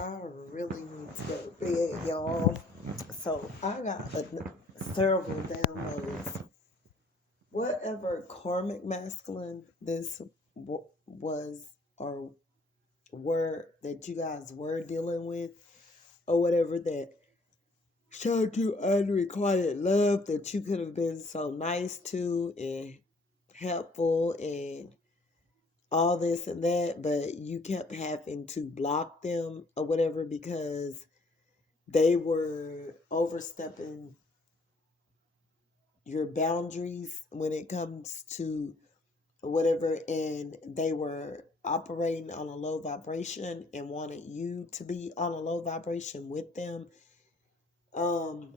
I really need to go to bed, y'all. So I got several downloads. Whatever karmic masculine this was or were that you guys were dealing with, or whatever that showed you unrequited love that you could have been so nice to and helpful and all this and that, but you kept having to block them or whatever because they were overstepping your boundaries when it comes to whatever, and they were operating on a low vibration and wanted you to be on a low vibration with them. um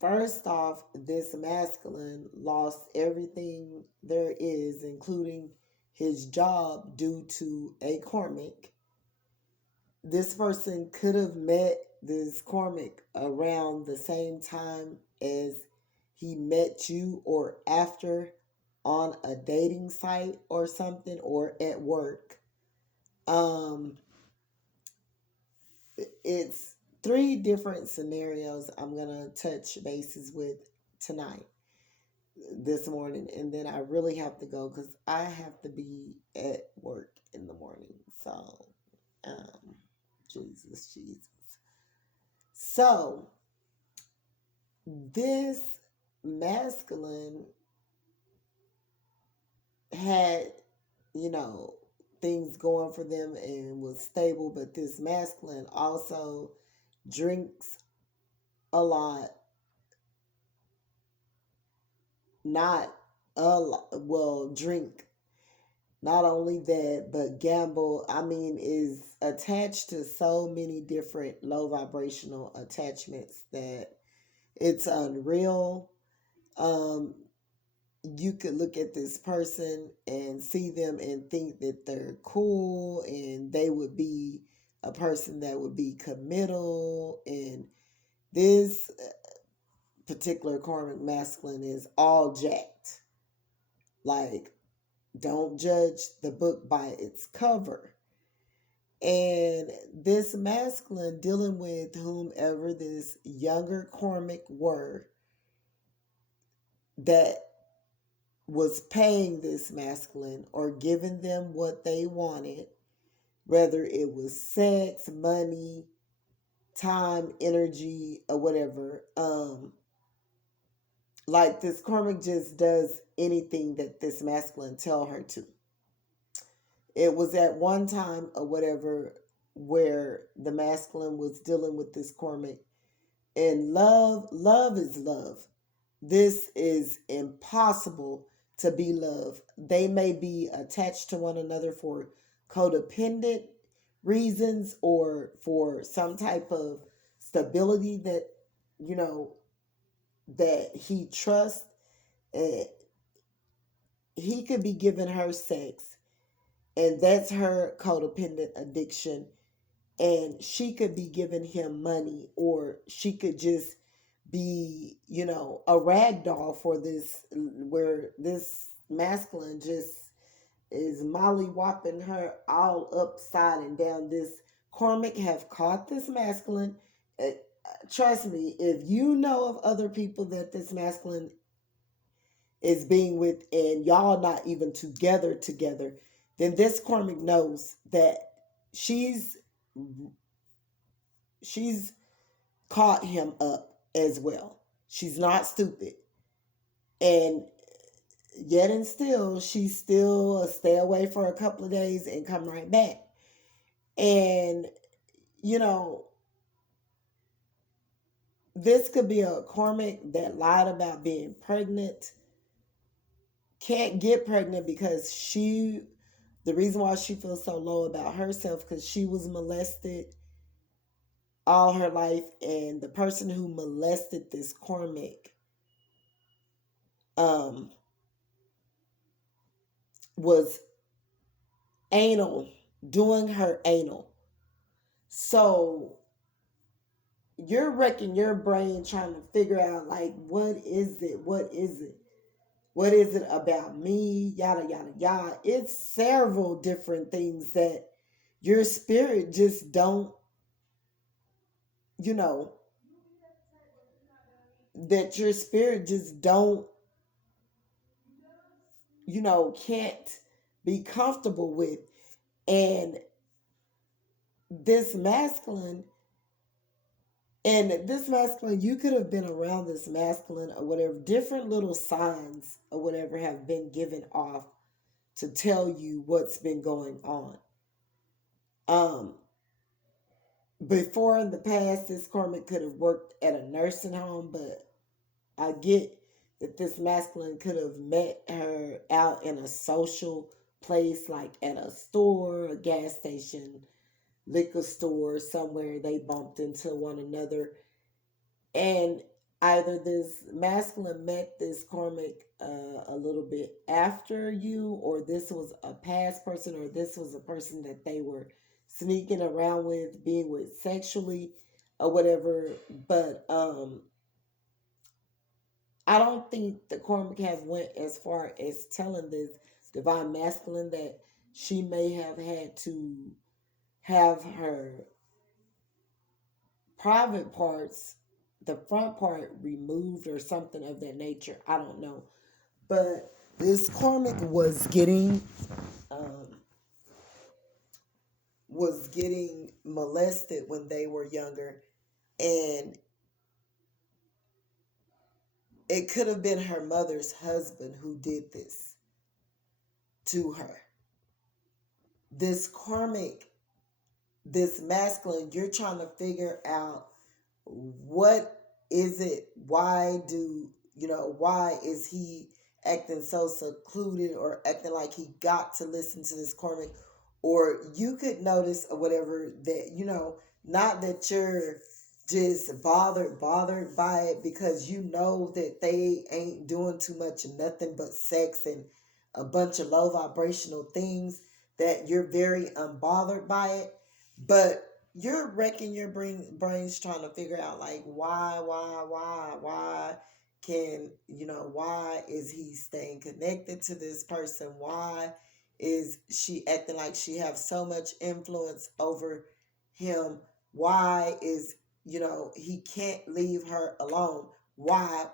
First off, this masculine lost everything there is, including his job, due to a karmic. This person could have met this karmic around the same time as he met you or after, on a dating site or something, or at work. Um, it's three different scenarios I'm gonna touch bases with tonight, this morning, and then I really have to go because I have to be at work in the morning. So, um, Jesus. So, this masculine had, you know, things going for them and was stable, but this masculine also drinks a lot, not a lot, well, drink. Not only that, but gamble. I mean, is attached to so many different low vibrational attachments that it's unreal. Um, you could look at this person and see them and think that they're cool and they would be a person that would be committal. And this particular karmic masculine is all jacked. Like, don't judge the book by its cover. And this masculine dealing with whomever this younger karmic were that was paying this masculine or giving them what they wanted, whether it was sex, money, time, energy, or whatever. Like, this karmic just does anything that this masculine tell her to. It was at one time or whatever where the masculine was dealing with this karmic, and love is love. This is impossible to be love. They may be attached to one another for codependent reasons or for some type of stability that, you know, that he trusts. Uh, he could be giving her sex, and that's her codependent addiction. And she could be giving him money, or she could just be, a rag doll for this, where this masculine just is molly-whopping her all upside and down. This karmic have caught this masculine. Uh, Trust me, if you know of other people that this masculine is being with and y'all not even together, then this karmic knows that she's she's caught him up as well. She's not stupid. And yet and still, she's still a stay away for a couple of days and come right back. And, you know, this could be a karmic that lied about being pregnant, can't get pregnant because the reason why she feels so low about herself, because she was molested all her life, and the person who molested this karmic um was anal, doing her anal. So you're wrecking your brain trying to figure out, like, what is it? What is it? What is it about me? Yada, yada, yada. It's several different things that your spirit just don't you know, that your spirit just don't, can't be comfortable with. And this masculine, you could have been around this masculine or whatever, different little signs or whatever have been given off to tell you what's been going on. Um, Before in the past, this karmic could have worked at a nursing home, but I get that this masculine could have met her out in a social place, like at a store, a gas station, liquor store, somewhere they bumped into one another. And either this masculine met this karmic a little bit after you, or this was a past person, or this was a person that they were sneaking around with, being with sexually, or whatever. But I don't think the karmic has went as far as telling this divine masculine that she may have had to have her private parts, the front part removed or something of that nature. I don't know. But this karmic um, was getting molested when they were younger, and it could have been her mother's husband who did this to her. This karmic, this masculine, you're trying to figure out what is it, why is he acting so secluded or acting like he got to listen to this karmic. Or you could notice or whatever that, not that you're just bothered by it, because you know that they ain't doing too much of nothing but sex and a bunch of low vibrational things, that you're very unbothered by it. But you're wrecking your brains trying to figure out, like, why can, why is he staying connected to this person? Why is she acting like she has so much influence over him? Why is, he can't leave her alone? Why?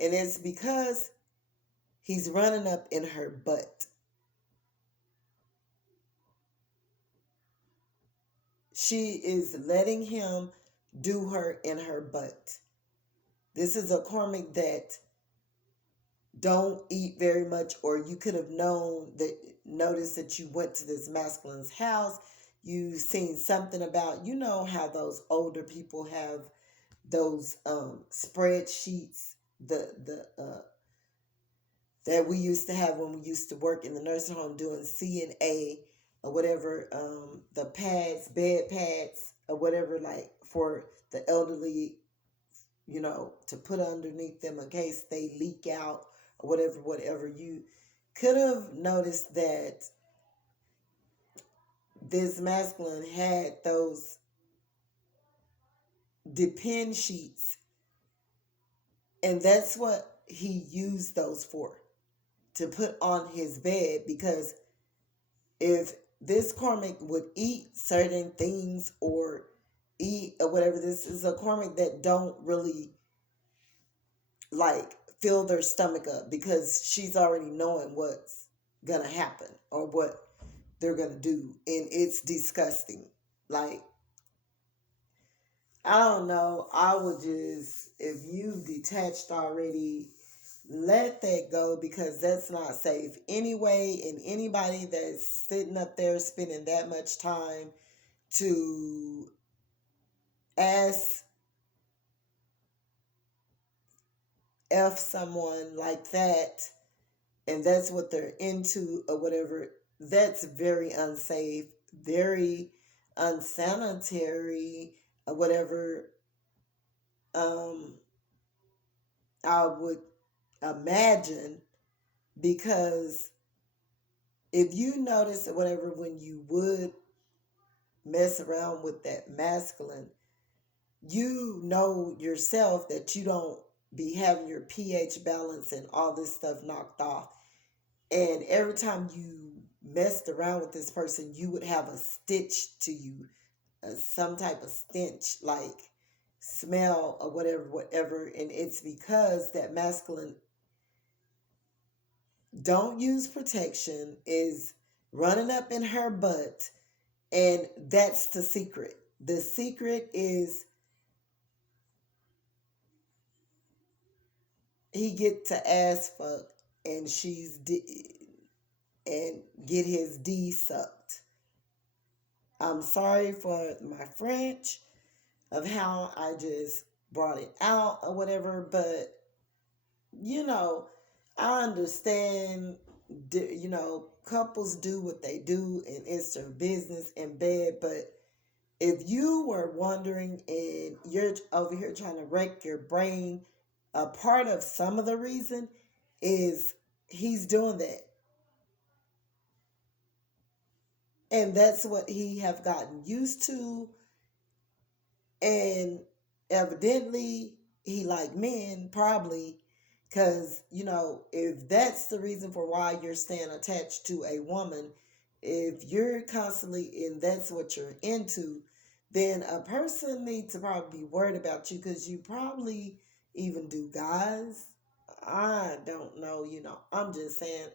And it's because he's running up in her butt. She is letting him do her in her butt. This is a karmic that don't eat very much, or you could have noticed that you went to this masculine's house. You've seen something about, how those older people have those spreadsheets, the that we used to have when we used to work in the nursing home doing CNA or whatever, the pads, bed pads or whatever, like for the elderly, to put underneath them in case they leak out or whatever. You could have noticed that this masculine had those depend sheets, and that's what he used those for, to put on his bed. Because if this karmic would eat certain things or eat or whatever, this is a karmic that don't really like fill their stomach up, because she's already knowing what's gonna happen or what they're gonna do, and it's disgusting. Like, I don't know, I would just, if you've detached already, let that go, because that's not safe anyway. And anybody that's sitting up there spending that much time to ask F someone like that, and that's what they're into or whatever, that's very unsafe, very unsanitary or whatever. um I would imagine, because if you notice or whatever, when you would mess around with that masculine, you know yourself that you don't be having your pH balance and all this stuff knocked off. And every time you messed around with this person, you would have a stitch to you, some type of stench, like smell or whatever, and it's because that masculine don't use protection, is running up in her butt, and that's the secret. The secret is he get to ass fuck, and and get his D sucked. I'm sorry for my French of how I just brought it out or whatever, but you know, I understand, couples do what they do and it's their business in bed, but if you were wondering and you're over here trying to wreck your brain, a part of some of the reason is he's doing that. And that's what he have gotten used to, and evidently he like men probably, because if that's the reason for why you're staying attached to a woman, if you're constantly and that's what you're into, then a person needs to probably be worried about you, because you probably even do guys. I don't know, I'm just saying,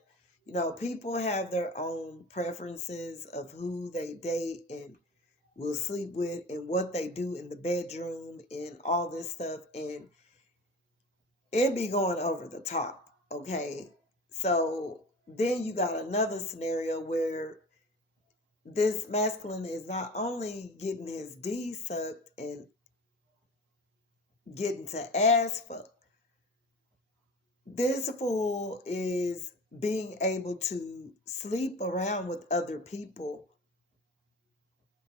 people have their own preferences of who they date and will sleep with and what they do in the bedroom and all this stuff, and it be going over the top. Okay, so then you got another scenario where this masculine is not only getting his D sucked and getting to ass fuck, this fool is being able to sleep around with other people